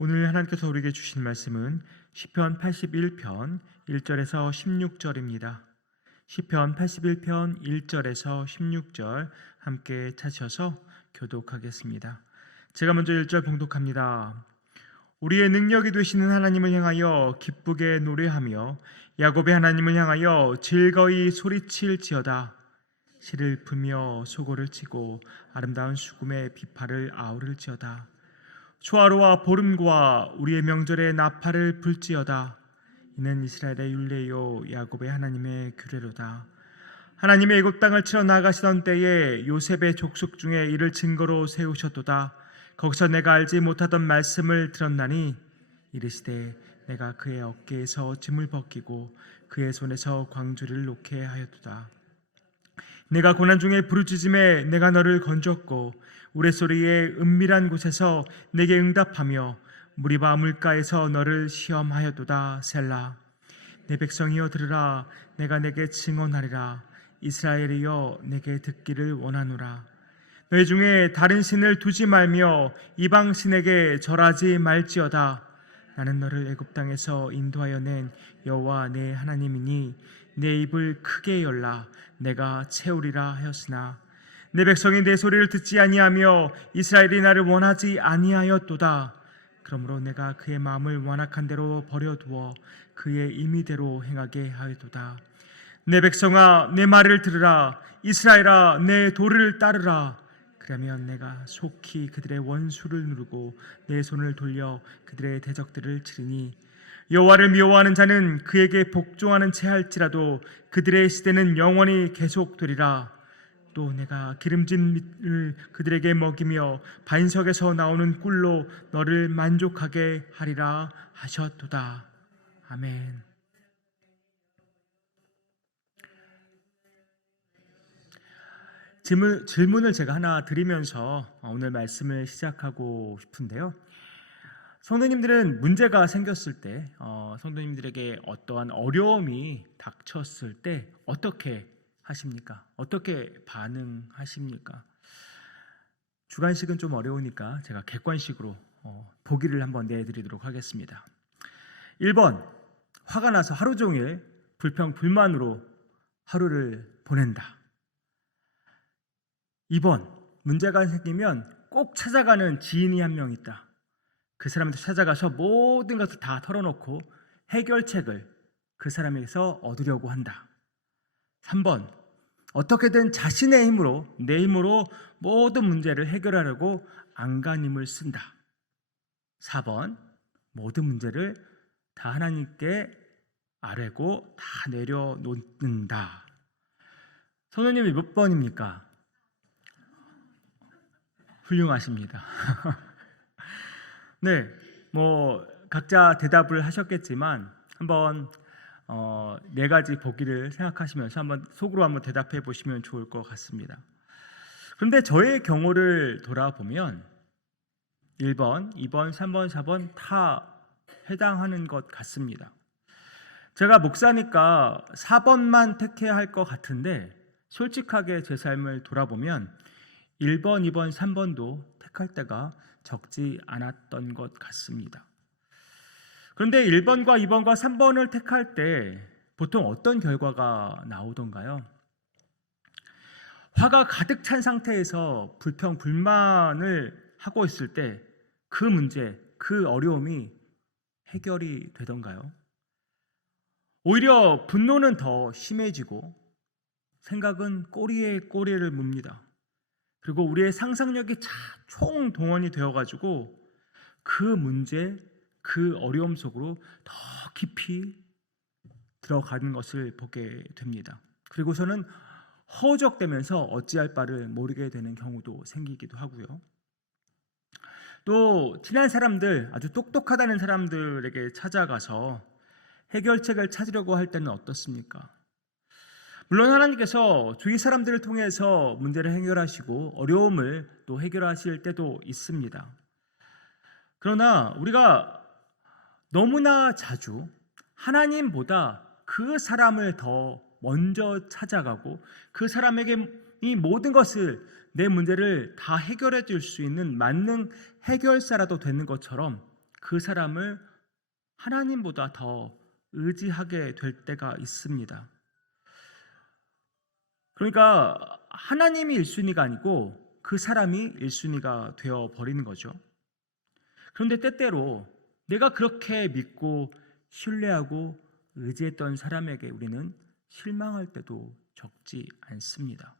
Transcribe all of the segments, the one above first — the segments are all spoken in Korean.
오늘 하나님께서 우리에게 주신 말씀은 시편 81편 1절에서 16절입니다. 시편 81편 1절에서 16절 함께 찾으셔서 교독하겠습니다. 제가 먼저 1절 봉독합니다. 우리의 능력이 되시는 하나님을 향하여 기쁘게 노래하며 야곱의 하나님을 향하여 즐거이 소리칠지어다. 실을 풀며 소고를 치고 아름다운 수금의 비파를 아우를지어다. 초하루와 보름과 우리의 명절에 나팔을 불지어다. 이는 이스라엘의 율례요 야곱의 하나님의 규례로다. 하나님의 애굽 땅을 치러 나가시던 때에 요셉의 족속 중에 이를 증거로 세우셨도다. 거기서 내가 알지 못하던 말씀을 들었나니 이르시되 내가 그의 어깨에서 짐을 벗기고 그의 손에서 광주리를 놓게 하였도다. 내가 고난 중에 부르짖음에 내가 너를 건졌고 우레소리의 은밀한 곳에서 내게 응답하며 무리바 물가에서 너를 시험하였도다. 셀라. 내 백성이여 들으라. 내가 내게 증언하리라. 이스라엘이여 내게 듣기를 원하노라. 너희 중에 다른 신을 두지 말며 이방 신에게 절하지 말지어다. 나는 너를 애굽 땅에서 인도하여 낸 여호와 내 하나님이니 내 입을 크게 열라. 내가 채우리라 하였으나 내 백성이 내 소리를 듣지 아니하며 이스라엘이 나를 원하지 아니하였도다. 그러므로 내가 그의 마음을 완악한 대로 버려두어 그의 임의대로 행하게 하였도다. 내 백성아 내 말을 들으라. 이스라엘아 내 도를 따르라. 그러면 내가 속히 그들의 원수를 누르고 내 손을 돌려 그들의 대적들을 치리니 여호와를 미워하는 자는 그에게 복종하는 채 할지라도 그들의 시대는 영원히 계속되리라. 또 내가 기름진蜜을 그들에게 먹이며 반석에서 나오는 꿀로 너를 만족하게 하리라 하셨도다. 아멘. 질문을 제가 하나 드리면서 오늘 말씀을 시작하고 싶은데요. 성도님들은 문제가 생겼을 때, 성도님들에게 어떠한 어려움이 닥쳤을 때 어떻게 하십니까? 어떻게 반응하십니까? 주관식은 좀 어려우니까 제가 객관식으로 보기를 한번 내드리도록 하겠습니다. 1번, 화가 나서 하루 종일 불평불만으로 하루를 보낸다. 2번, 문제가 생기면 꼭 찾아가는 지인이 한 명 있다. 그 사람한테 찾아가서 모든 것을 다 털어놓고 해결책을 그 사람에게서 얻으려고 한다. 3번, 어떻게든 자신의 힘으로, 내 힘으로 모든 문제를 해결하려고 안간힘을 쓴다. 4번, 모든 문제를 다 하나님께 아뢰고 다 내려놓는다. 성도님이 몇 번입니까? 훌륭하십니다. 네, 각자 대답을 하셨겠지만 한번 네 가지 보기를 생각하시면서 한번 속으로 한번 대답해 보시면 좋을 것 같습니다. 그런데 저의 경우를 돌아보면 1번, 2번, 3번, 4번 다 해당하는 것 같습니다. 제가 목사니까 4번만 택해야 할 것 같은데 솔직하게 제 삶을 돌아보면 1번, 2번, 3번도 택할 때가 적지 않았던 것 같습니다. 그런데 1번과 2번과 3번을 택할 때 보통 어떤 결과가 나오던가요? 화가 가득 찬 상태에서 불평, 불만을 하고 있을 때 그 문제, 그 어려움이 해결이 되던가요? 오히려 분노는 더 심해지고 생각은 꼬리에 꼬리를 뭅니다. 그리고 우리의 상상력이 총동원이 되어가지고 그 문제, 그 어려움 속으로 더 깊이 들어가는 것을 보게 됩니다. 그리고서는 허우적대면서 어찌할 바를 모르게 되는 경우도 생기기도 하고요. 또 친한 사람들, 아주 똑똑하다는 사람들에게 찾아가서 해결책을 찾으려고 할 때는 어떻습니까? 물론 하나님께서 주위 사람들을 통해서 문제를 해결하시고 어려움을 또 해결하실 때도 있습니다. 그러나 우리가 너무나 자주 하나님보다 그 사람을 더 먼저 찾아가고 그 사람에게 이 모든 것을, 내 문제를 다 해결해 줄 수 있는 만능 해결사라도 되는 것처럼 그 사람을 하나님보다 더 의지하게 될 때가 있습니다. 그러니까 하나님이 1순위가 아니고 그 사람이 1순위가 되어 버리는 거죠. 그런데 때때로 내가 그렇게 믿고 신뢰하고 의지했던 사람에게 우리는 실망할 때도 적지 않습니다.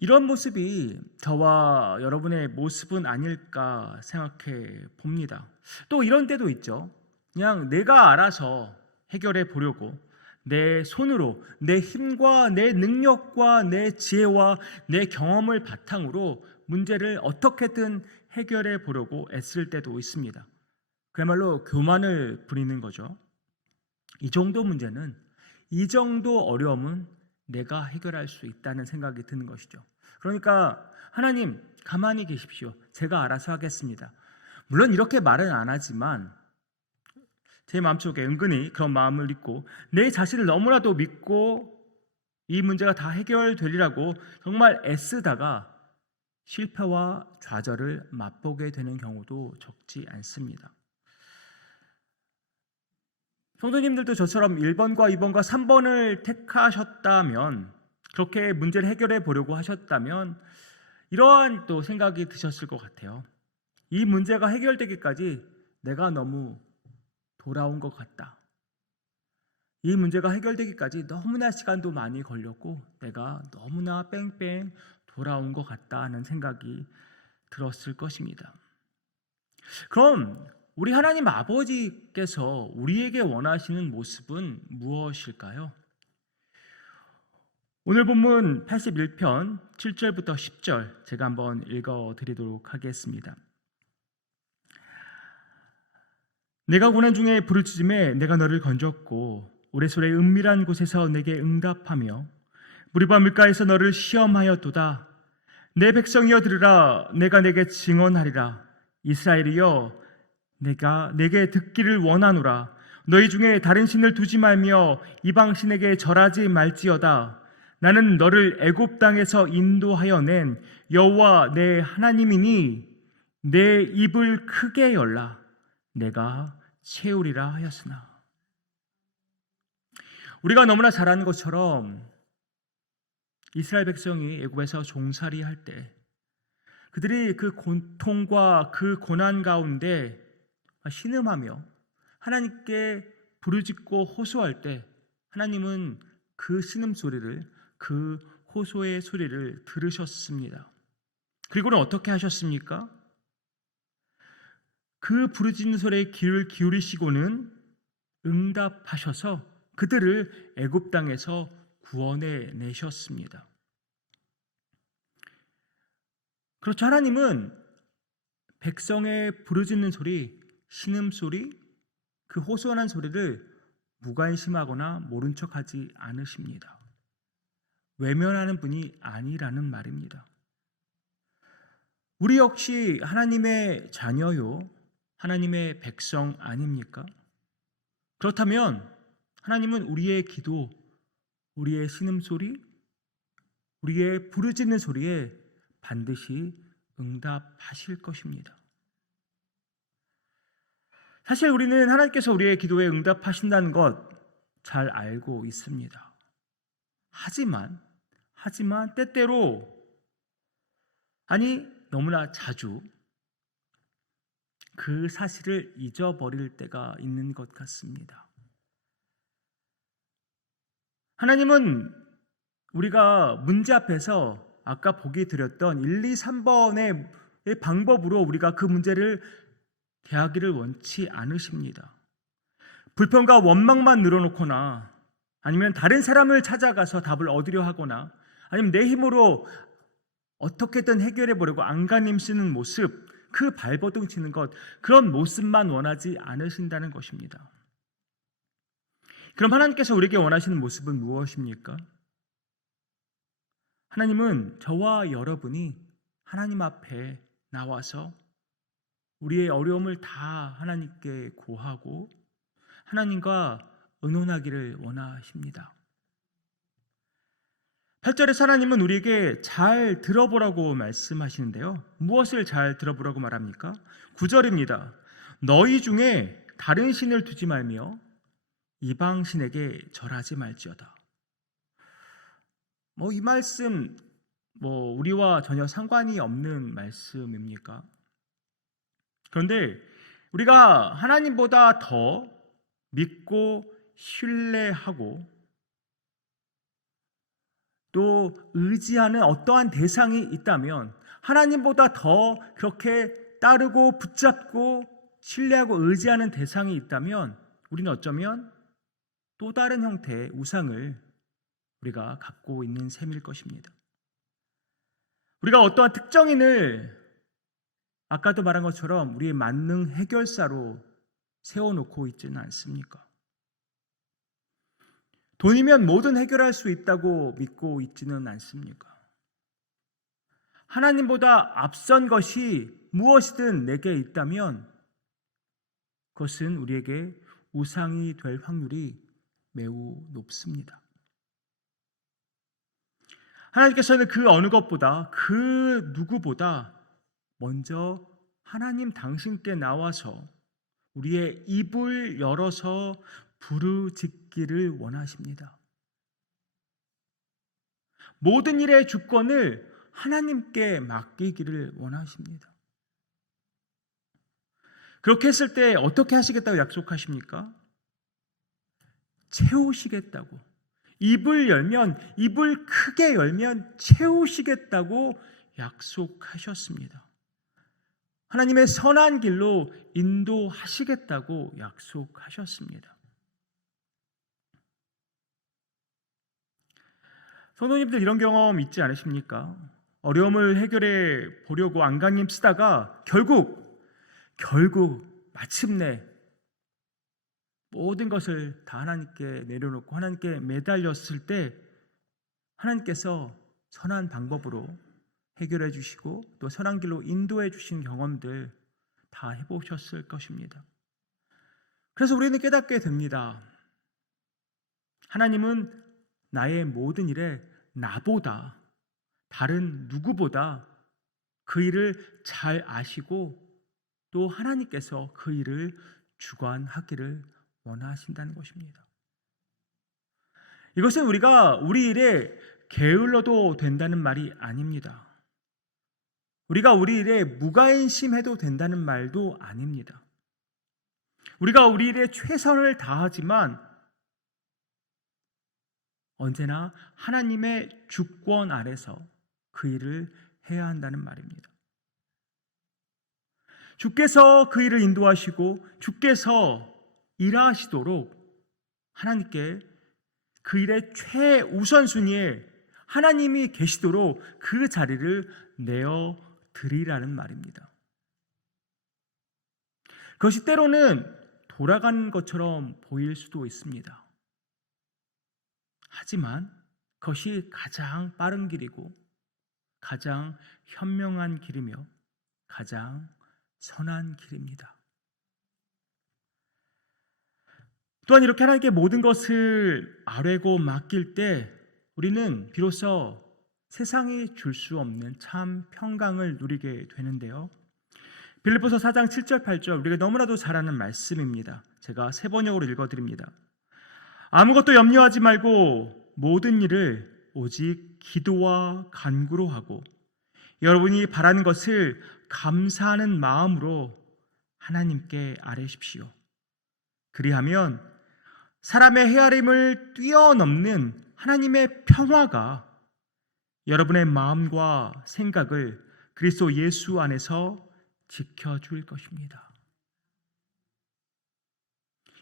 이런 모습이 저와 여러분의 모습은 아닐까 생각해 봅니다. 또 이런 때도 있죠. 그냥 내가 알아서 해결해 보려고 내 손으로 내 힘과 내 능력과 내 지혜와 내 경험을 바탕으로 문제를 어떻게든 해결해 보려고 애쓸 때도 있습니다. 그야말로 교만을 부리는 거죠. 이 정도 문제는, 이 정도 어려움은 내가 해결할 수 있다는 생각이 드는 것이죠. 그러니까 하나님 가만히 계십시오. 제가 알아서 하겠습니다. 물론 이렇게 말은 안 하지만 제 마음속에 은근히 그런 마음을 잊고 내 자신을 너무나도 믿고 이 문제가 다 해결되리라고 정말 애쓰다가 실패와 좌절을 맛보게 되는 경우도 적지 않습니다. 성도님들도 저처럼 1번과 2번과 3번을 택하셨다면, 그렇게 문제를 해결해 보려고 하셨다면 이러한 또 생각이 드셨을 것 같아요. 이 문제가 해결되기까지 내가 너무 돌아온 것 같다. 이 문제가 해결되기까지 너무나 시간도 많이 걸렸고 내가 너무나 뺑뺑 돌아온 것 같다는 생각이 들었을 것입니다. 그럼 우리 하나님 아버지께서 우리에게 원하시는 모습은 무엇일까요? 오늘 본문 81편 7절부터 10절 제가 한번 읽어드리도록 하겠습니다. 내가 고난 중에 부르짖음에 내가 너를 건졌고 우레솔의 은밀한 곳에서 내게 응답하며 무리바 물가에서 너를 시험하였도다. 내 백성이여 들으라. 내가 내게 증언하리라. 이스라엘이여 내가 내게 듣기를 원하노라. 너희 중에 다른 신을 두지 말며 이방 신에게 절하지 말지어다. 나는 너를 애굽 땅에서 인도하여 낸 여호와 내 하나님이니 내 입을 크게 열라. 내가 채우리라 하였으나. 우리가 너무나 잘 아는 것처럼 이스라엘 백성이 애굽에서 종살이 할 때 그들이 그 고통과 그 고난 가운데 신음하며 하나님께 부르짖고 호소할 때 하나님은 그 신음소리를, 그 호소의 소리를 들으셨습니다. 그리고는 어떻게 하셨습니까? 그 부르짖는 소리에 귀를 기울이시고는 응답하셔서 그들을 애굽 땅에서 구원해 내셨습니다. 그렇죠. 하나님은 백성의 부르짖는 소리, 신음소리, 그 호소하는 소리를 무관심하거나 모른 척하지 않으십니다. 외면하는 분이 아니라는 말입니다. 우리 역시 하나님의 자녀요, 하나님의 백성 아닙니까? 그렇다면 하나님은 우리의 기도, 우리의 신음소리, 우리의 부르짖는 소리에 반드시 응답하실 것입니다. 사실 우리는 하나님께서 우리의 기도에 응답하신다는 것 잘 알고 있습니다. 하지만 때때로, 아니 너무나 자주 그 사실을 잊어버릴 때가 있는 것 같습니다. 하나님은 우리가 문제 앞에서 아까 보기 드렸던 1, 2, 3번의 방법으로 우리가 그 문제를 대하기를 원치 않으십니다. 불평과 원망만 늘어놓거나 아니면 다른 사람을 찾아가서 답을 얻으려 하거나 아니면 내 힘으로 어떻게든 해결해 보려고 안간힘 쓰는 모습, 그 발버둥 치는 것, 그런 모습만 원하지 않으신다는 것입니다. 그럼 하나님께서 우리에게 원하시는 모습은 무엇입니까? 하나님은 저와 여러분이 하나님 앞에 나와서 우리의 어려움을 다 하나님께 고하고 하나님과 의논하기를 원하십니다. 8절에서 하나님은 우리에게 잘 들어보라고 말씀하시는데요. 무엇을 잘 들어보라고 말합니까? 9절입니다. 너희 중에 다른 신을 두지 말며 이방 신에게 절하지 말지어다. 이 말씀 우리와 전혀 상관이 없는 말씀입니까? 그런데 우리가 하나님보다 더 믿고 신뢰하고 또 의지하는 어떠한 대상이 있다면, 하나님보다 더 그렇게 따르고 붙잡고 신뢰하고 의지하는 대상이 있다면, 우리는 어쩌면 또 다른 형태의 우상을 우리가 갖고 있는 셈일 것입니다. 우리가 어떠한 특정인을 아까도 말한 것처럼 우리의 만능 해결사로 세워놓고 있지는 않습니까? 돈이면 뭐든 해결할 수 있다고 믿고 있지는 않습니까? 하나님보다 앞선 것이 무엇이든 내게 있다면 그것은 우리에게 우상이 될 확률이 매우 높습니다. 하나님께서는 그 어느 것보다, 그 누구보다 먼저 하나님 당신께 나와서 우리의 입을 열어서 부르짖기를 원하십니다. 모든 일의 주권을 하나님께 맡기기를 원하십니다. 그렇게 했을 때 어떻게 하시겠다고 약속하십니까? 채우시겠다고. 입을 크게 열면 채우시겠다고 약속하셨습니다. 하나님의 선한 길로 인도하시겠다고 약속하셨습니다. 성도님들, 이런 경험 있지 않으십니까? 어려움을 해결해 보려고 안간힘 쓰다가 결국 마침내 모든 것을 다 하나님께 내려놓고 하나님께 매달렸을 때 하나님께서 선한 방법으로 해결해 주시고 또 선한 길로 인도해 주신 경험들 다 해보셨을 것입니다. 그래서 우리는 깨닫게 됩니다. 하나님은 나의 모든 일에 나보다, 다른 누구보다 그 일을 잘 아시고 또 하나님께서 그 일을 주관하기를 원하신다는 것입니다. 이것은 우리가 우리 일에 게을러도 된다는 말이 아닙니다. 우리가 우리 일에 무관심해도 된다는 말도 아닙니다. 우리가 우리 일에 최선을 다하지만 언제나 하나님의 주권 아래서 그 일을 해야 한다는 말입니다. 주께서 그 일을 인도하시고 주께서 일하시도록 하나님께 그 일의 최우선순위에 하나님이 계시도록 그 자리를 내어 드리라는 말입니다. 그것이 때로는 돌아가는 것처럼 보일 수도 있습니다. 하지만 그것이 가장 빠른 길이고 가장 현명한 길이며 가장 선한 길입니다. 또한 이렇게 하나님께 모든 것을 아뢰고 맡길 때 우리는 비로소 세상이 줄 수 없는 참 평강을 누리게 되는데요. 빌립보서 4장 7절 8절 우리가 너무나도 잘 아는 말씀입니다. 제가 새 번역으로 읽어드립니다. 아무것도 염려하지 말고 모든 일을 오직 기도와 간구로 하고 여러분이 바라는 것을 감사하는 마음으로 하나님께 아뢰십시오. 그리하면 사람의 헤아림을 뛰어넘는 하나님의 평화가 여러분의 마음과 생각을 그리스도 예수 안에서 지켜줄 것입니다.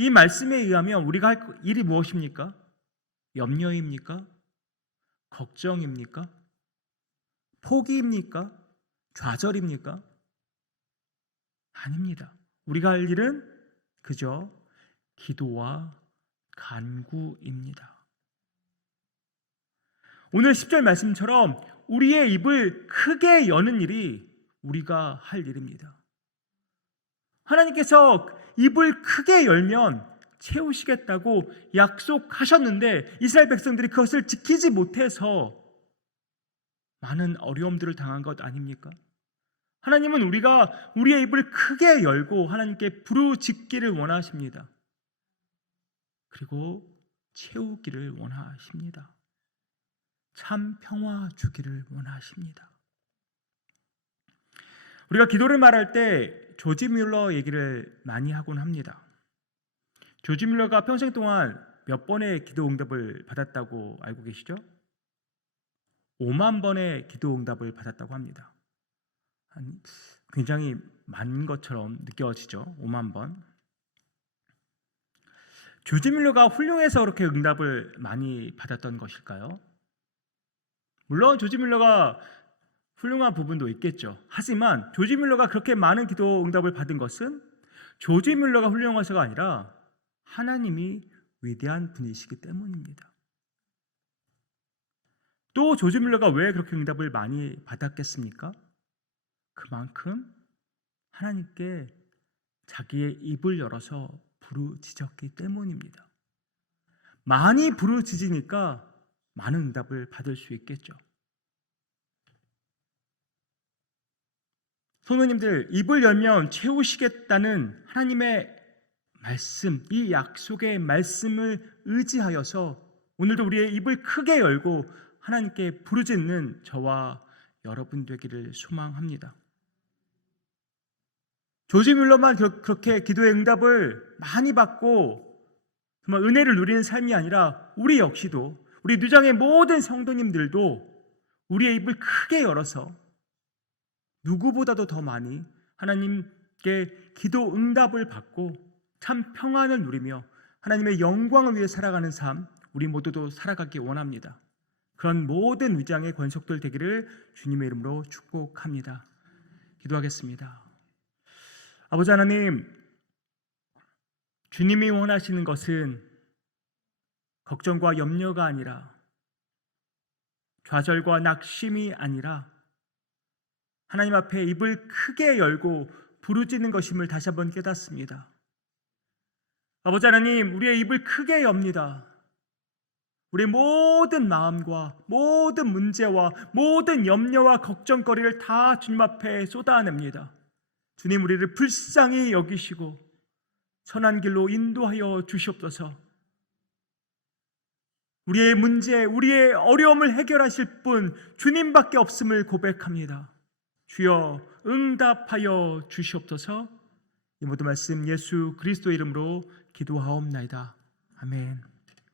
이 말씀에 의하면 우리가 할 일이 무엇입니까? 염려입니까? 걱정입니까? 포기입니까? 좌절입니까? 아닙니다. 우리가 할 일은 그저 기도와 간구입니다. 오늘 10절 말씀처럼 우리의 입을 크게 여는 일이 우리가 할 일입니다. 하나님께서 입을 크게 열면 채우시겠다고 약속하셨는데 이스라엘 백성들이 그것을 지키지 못해서 많은 어려움들을 당한 것 아닙니까? 하나님은 우리가 우리의 입을 크게 열고 하나님께 부르짖기를 원하십니다. 그리고 채우기를 원하십니다. 참 평화 주기를 원하십니다. 우리가 기도를 말할 때 조지 뮬러 얘기를 많이 하곤 합니다. 조지 뮬러가 평생 동안 몇 번의 기도 응답을 받았다고 알고 계시죠? 5만 번의 기도 응답을 받았다고 합니다. 굉장히 많은 것처럼 느껴지죠. 5만 번. 조지 뮬러가 훌륭해서 그렇게 응답을 많이 받았던 것일까요? 물론 조지 뮬러가 훌륭한 부분도 있겠죠. 하지만 조지 뮬러가 그렇게 많은 기도 응답을 받은 것은 조지 뮬러가 훌륭해서가 아니라 하나님이 위대한 분이시기 때문입니다. 또 조지 뮬러가 왜 그렇게 응답을 많이 받았겠습니까? 그만큼 하나님께 자기의 입을 열어서 부르짖었기 때문입니다. 많이 부르짖으니까 많은 응답을 받을 수 있겠죠. 성도님들, 입을 열면 채우시겠다는 하나님의 말씀, 이 약속의 말씀을 의지하여서 오늘도 우리의 입을 크게 열고 하나님께 부르짖는 저와 여러분 되기를 소망합니다. 조지 뮬러만 그렇게 기도의 응답을 많이 받고 정말 은혜를 누리는 삶이 아니라 우리 역시도, 우리 뉴장의 모든 성도님들도 우리의 입을 크게 열어서 누구보다도 더 많이 하나님께 기도 응답을 받고 참 평안을 누리며 하나님의 영광을 위해 살아가는 삶, 우리 모두도 살아가기 원합니다. 그런 모든 위장의 권속들 되기를 주님의 이름으로 축복합니다. 기도하겠습니다. 아버지 하나님, 주님이 원하시는 것은 걱정과 염려가 아니라 좌절과 낙심이 아니라 하나님 앞에 입을 크게 열고 부르짖는 것임을 다시 한번 깨닫습니다. 아버지 하나님, 우리의 입을 크게 엽니다. 우리의 모든 마음과 모든 문제와 모든 염려와 걱정거리를 다 주님 앞에 쏟아냅니다. 주님, 우리를 불쌍히 여기시고 선한 길로 인도하여 주시옵소서. 우리의 문제, 우리의 어려움을 해결하실 분 주님밖에 없음을 고백합니다. 주여 응답하여 주시옵소서. 이 모든 말씀 예수 그리스도의 이름으로 기도하옵나이다. 아멘.